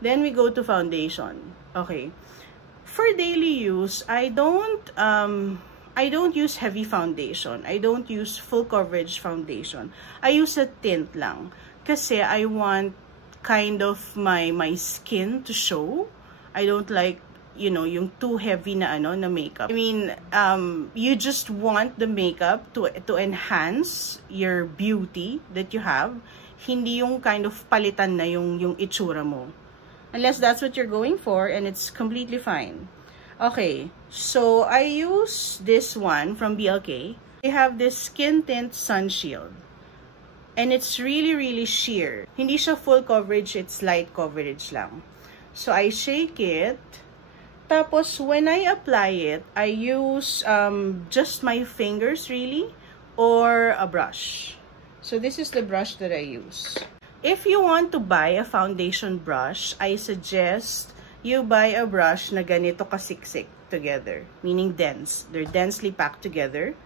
Then we go to foundation. Okay. For daily use, I don't use heavy foundation. I don't use full coverage foundation. I use a tint lang. Kasi I want kind of my skin to show. I don't like, you know, yung too heavy na na makeup. I mean, you just want the makeup to enhance your beauty that you have. Hindi yung kind of palitan na yung itsura mo. Unless that's what you're going for, and it's completely fine. Okay, so I use this one from BLK. They have this skin tint sun shield. And it's really sheer. Hindi siya full coverage, it's light coverage lang. So I shake it. Tapos when I apply it, I use just my fingers really, or a brush. So this is the brush that I use. If you want to buy a foundation brush, I suggest you buy a brush na ganito kasiksik together. Meaning dense. They're densely packed together.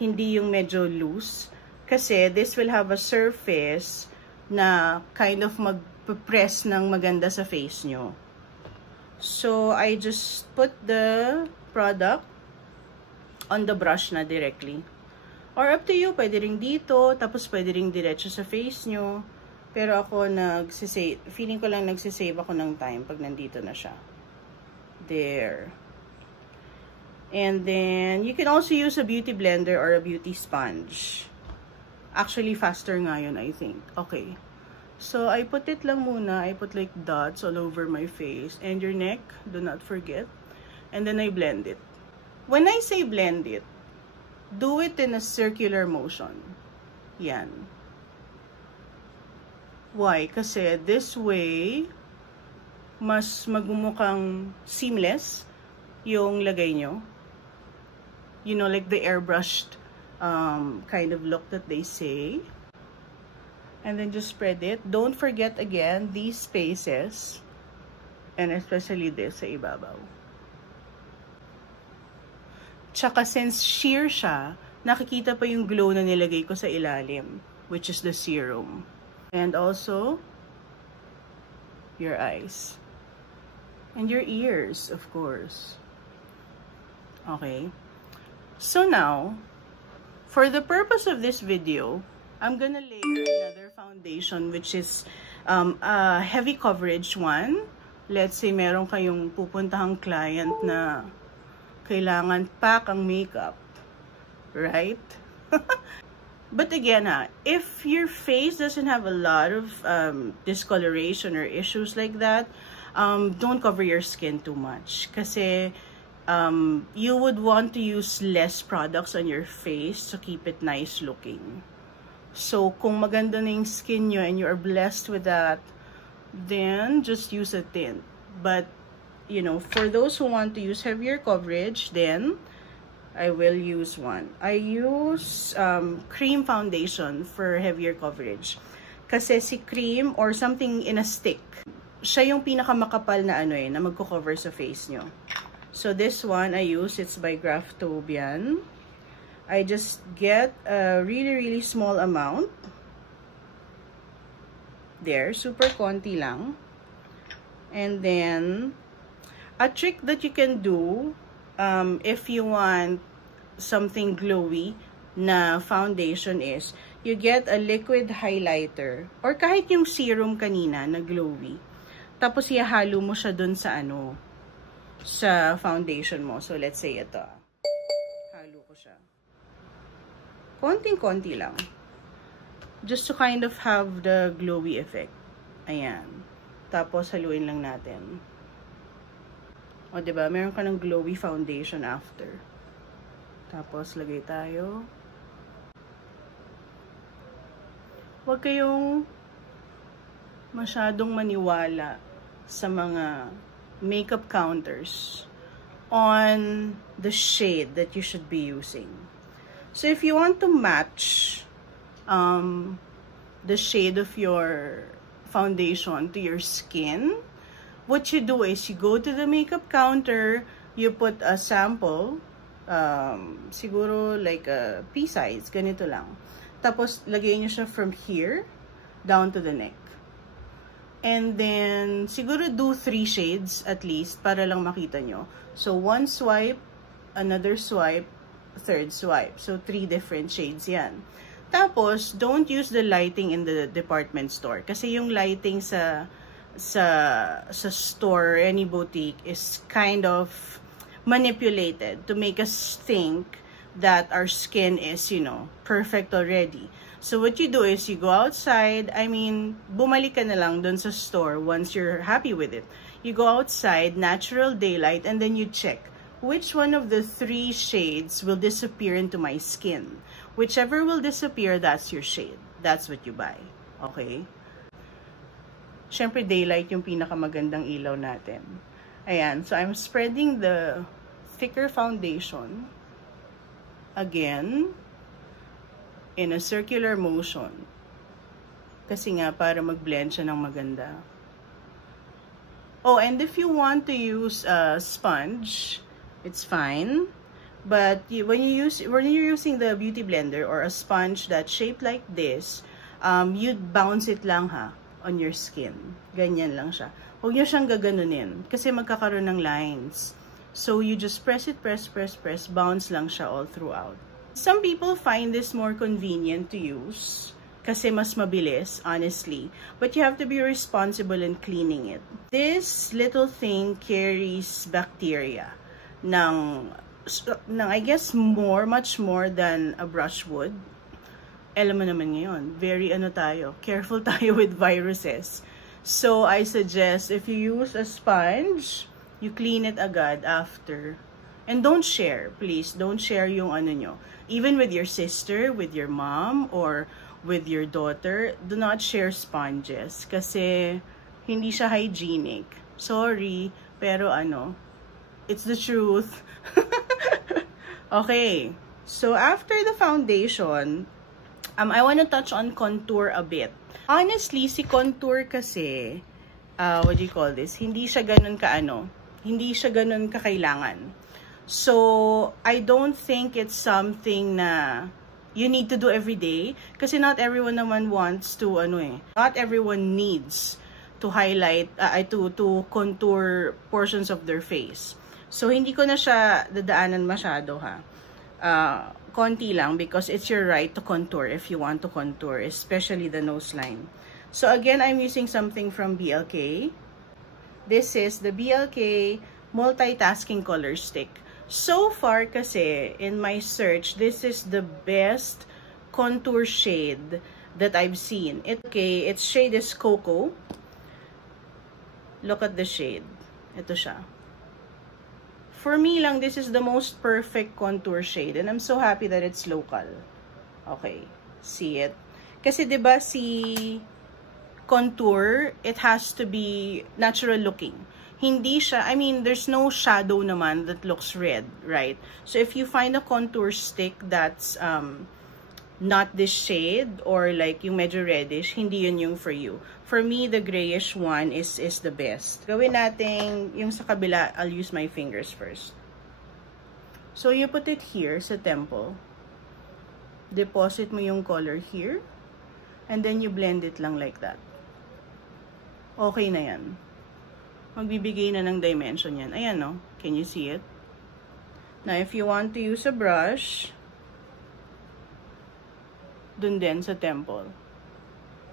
Hindi yung medyo loose. Kasi this will have a surface na kind of magpa-press ng maganda sa face nyo. So, I just put the product on the brush na directly. Or up to you, pwede rin dito, tapos pwede rin diretso sa face nyo. Pero ako feeling ko lang nagsisave ako ng time pag nandito na siya. There. And then, you can also use a beauty blender or a beauty sponge. Actually, faster nga yun, I think. Okay. So, I put it lang muna. I put like dots all over my face. And your neck, do not forget. And then I blend it. When I say blend it, do it in a circular motion. Yan. Why? Kasi this way, mas magmumukhang seamless yung lagay nyo. You know, like the airbrushed kind of look that they say. And then just spread it. Don't forget again these spaces. And especially this sa ibabaw. Tsaka since sheer siya, nakikita pa yung glow na nilagay ko sa ilalim, which is the serum. And also, your eyes. And your ears, of course. Okay. So now, for the purpose of this video, I'm gonna layer another foundation, which is a heavy coverage one. Let's say meron kayong pupuntahang client na kailangan pack ang makeup, right? But again, if your face doesn't have a lot of discoloration or issues like that, don't cover your skin too much. Kasi you would want to use less products on your face to keep it nice looking. So, kung maganda na yung skin nyo and you are blessed with that, then just use a tint. But, you know, for those who want to use heavier coverage, then I will use one. I use cream foundation for heavier coverage. Kasi si cream or something in a stick, siya yung pinakamakapal na na magko-cover sa face nyo. So this one I use, it's by Graftobian. I just get a really small amount. There, super konti lang. And then, a trick that you can do if you want something glowy na foundation is, you get a liquid highlighter or kahit yung serum kanina na glowy. Tapos ihalo mo siya dun sa sa foundation mo. So let's say ito. Halo ko siya. Konting-konti lang. Just to kind of have the glowy effect. Ayan. Tapos haluin lang natin. O, diba? Meron ka ng glowy foundation after. Tapos, lagay tayo. Huwag kayong masyadong maniwala sa mga makeup counters on the shade that you should be using. So, if you want to match the shade of your foundation to your skin, what you do is you go to the makeup counter, you put a sample, siguro like a pea size, ganito lang. Tapos, lagay nyo siya from here down to the neck. And then, siguro do 3 shades at least para lang makita nyo. So, 1 swipe, another swipe, third swipe. So, 3 different shades yan. Tapos, don't use the lighting in the department store. Kasi yung lighting sa store or any boutique is kind of manipulated to make us think that our skin is, you know, perfect already. So, what you do is you go outside. I mean, bumalik ka na lang dun sa store once you're happy with it. You go outside, natural daylight, and then you check which one of the 3 shades will disappear into my skin. Whichever will disappear, that's your shade. That's what you buy. Okay? Syempre, daylight yung pinakamagandang ilaw natin. Ayan. So, I'm spreading the thicker foundation. Again, in a circular motion. Kasi nga, para mag-blend siya ng maganda. Oh, and if you want to use a sponge, it's fine. But when you're using the beauty blender or a sponge that's shaped like this, you bounce it lang on your skin. Ganyan lang siya. Huwag niyo siyang gaganunin kasi magkakaroon ng lines. So you just press it, press, bounce lang siya all throughout. Some people find this more convenient to use kasi mas mabilis, honestly. But you have to be responsible in cleaning it. This little thing carries bacteria ng I guess much more than a brush would. Alam mo naman ngayon, very careful tayo with viruses. So I suggest if you use a sponge, you clean it agad after. And don't share, please. Don't share yung nyo. Even with your sister, with your mom, or with your daughter, do not share sponges. Kasi hindi siya hygienic. Sorry, pero it's the truth. Okay, so after the foundation, I want to touch on contour a bit. Honestly, si contour kasi, what do you call this? Hindi siya ganun hindi siya ganun kakailangan. So, I don't think it's something na you need to do every day. Kasi not everyone naman wants to, not everyone needs to highlight, to contour portions of their face. So, hindi ko na siya dadaanan masyado konti lang because it's your right to contour if you want to contour, especially the nose line. So, again, I'm using something from BLK. This is the BLK Multitasking Color Stick. So far kasi, in my search, this is the best contour shade that I've seen. Its shade is Cocoa. Look at the shade. Ito siya. For me lang, this is the most perfect contour shade. And I'm so happy that it's local. Okay. See it? Kasi diba si contour, it has to be natural looking. Hindi siya, there's no shadow naman that looks red, right? So if you find a contour stick that's not this shade or like yung medyo reddish, hindi yun yung for you. For me, the grayish one is the best. Gawin natin yung sa kabila, I'll use my fingers first. So you put it here sa temple. Deposit mo yung color here. And then you blend it lang like that. Okay na yan. Magbibigay na ng dimension yan. Ayan, no? Can you see it? Now, if you want to use a brush, dun din sa temple.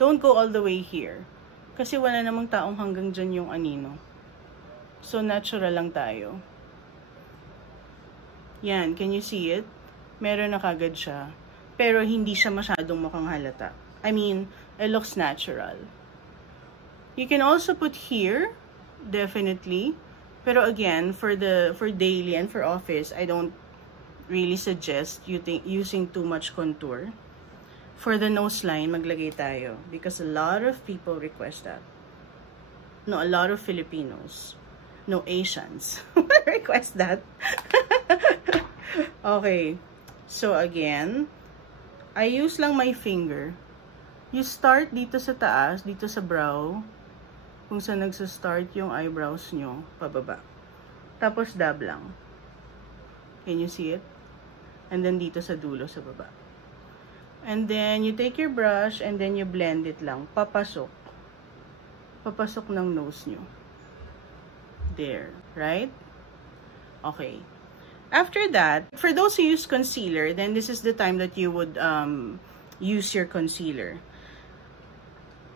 Don't go all the way here. Kasi wala namang taong hanggang dyan yung anino. So, natural lang tayo. Yan, can you see it? Meron na kagad siya. Pero hindi siya masyadong mukhang halata. It looks natural. You can also put here, definitely. Pero again, for daily and for office, I don't really suggest using too much contour. For the nose line, maglagay tayo. Because a lot of people request that. No, a lot of Filipinos. No, Asians. request that. Okay. So again, I use lang my finger. You start dito sa taas, dito sa brow. Kung saan nagsa-start yung eyebrows nyo, pababa. Tapos dab lang. Can you see it? And then dito sa dulo, sa baba. And then you take your brush and then you blend it lang. Papasok. papasok ng nose nyo. There, right? Okay. After that, for those who use concealer, then this is the time that you would use your concealer.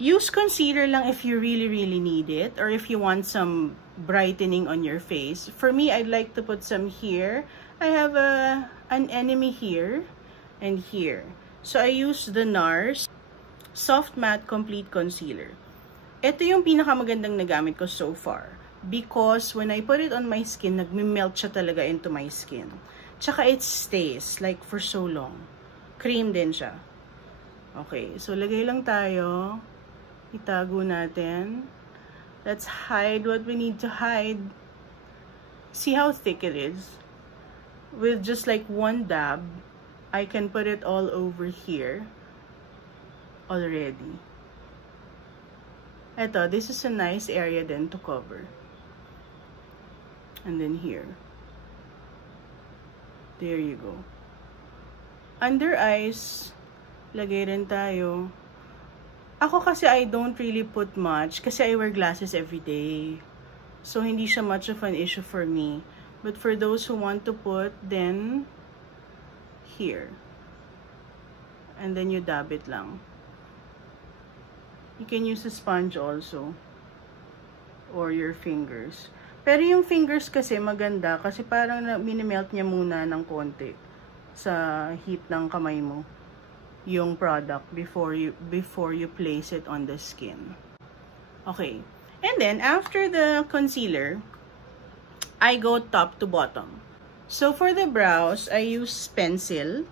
Use concealer lang if you really need it, or if you want some brightening on your face. For me, I'd like to put some here. I have an enemy here and here. So I use the NARS Soft Matte Complete Concealer. Ito yung pinakamagandang nagamit ko so far. Because when I put it on my skin, nagme-melt siya talaga into my skin. Tsaka it stays like for so long. Cream din siya. Okay, so lagay lang tayo. Itago natin. Let's hide what we need to hide. See how thick it is? With just like one dab, I can put it all over here already. Ito, this is a nice area then to cover. And then here. There you go. Under eyes, lagay rin tayo. Ako kasi I don't really put much kasi I wear glasses every day. So hindi siya much of an issue for me. But for those who want to put, then here. And then you dab it lang. You can use a sponge also. Or your fingers. Pero yung fingers kasi maganda kasi parang minimelt niya muna ng konti sa heat ng kamay mo yung product before you place it on the skin. Okay. And then after the concealer, I go top to bottom. So for the brows, I use pencil.